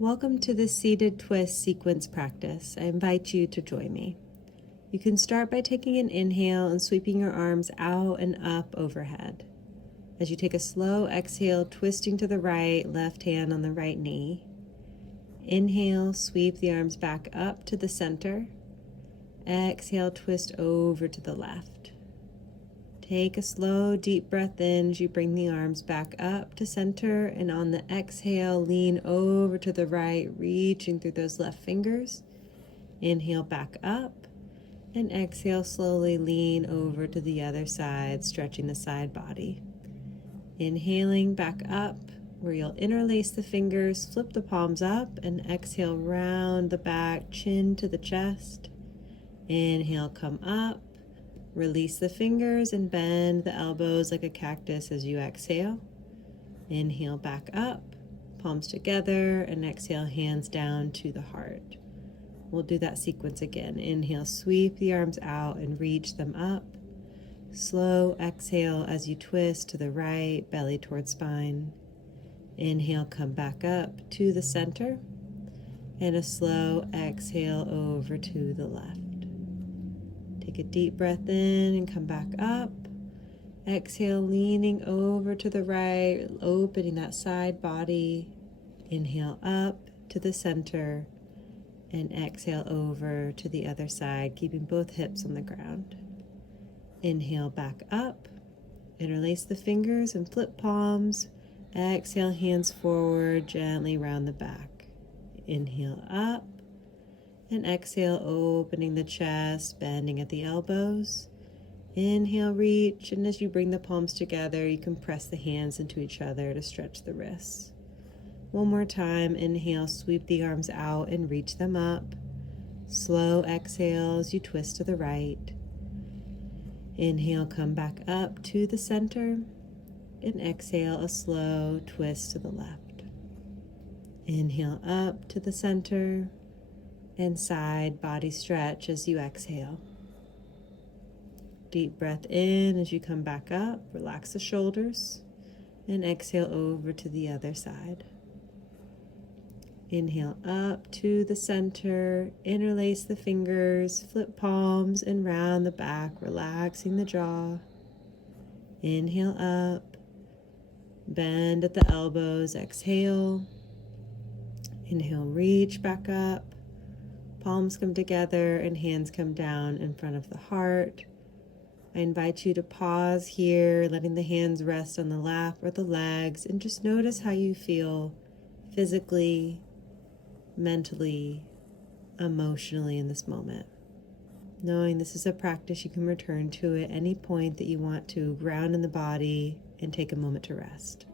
Welcome to the seated twist sequence practice. I invite you to join me. You can start by taking an inhale and sweeping your arms out and up overhead. As you take a slow exhale, twisting to the right, left hand on the right knee. Inhale, sweep the arms back up to the center. Exhale, twist over to the left. Take a slow, deep breath in as you bring the arms back up to center, and on the exhale, lean over to the right, reaching through those left fingers. Inhale back up, and exhale, slowly lean over to the other side, stretching the side body. Inhaling back up, where you'll interlace the fingers, flip the palms up, and exhale, round the back, chin to the chest. Inhale, come up. Release the fingers and bend the elbows like a cactus as you exhale. Inhale back up, palms together, and exhale, hands down to the heart. We'll do that sequence again. Inhale, sweep the arms out and reach them up. Slow exhale as you twist to the right, belly towards spine. Inhale, come back up to the center, and a slow exhale over to the left. Take a deep breath in and come back up. Exhale, leaning over to the right, opening that side body. Inhale up to the center and exhale over to the other side, keeping both hips on the ground. Inhale back up, interlace the fingers and flip palms. Exhale, hands forward, gently round the back. Inhale up. And exhale, opening the chest, bending at the elbows. Inhale, reach, and as you bring the palms together, you can press the hands into each other to stretch the wrists. One more time, inhale, sweep the arms out and reach them up. Slow exhale as you twist to the right. Inhale, come back up to the center, and exhale, a slow twist to the left. Inhale up to the center, and side body stretch as you exhale. Deep breath in as you come back up, relax the shoulders, and exhale over to the other side. Inhale up to the center, interlace the fingers, flip palms, and round the back, relaxing the jaw. Inhale up, bend at the elbows, exhale. Inhale, reach back up. Palms come together and hands come down in front of the heart. I invite you to pause here, letting the hands rest on the lap or the legs, and just notice how you feel physically, mentally, emotionally in this moment. Knowing this is a practice you can return to at any point that you want to ground in the body and take a moment to rest.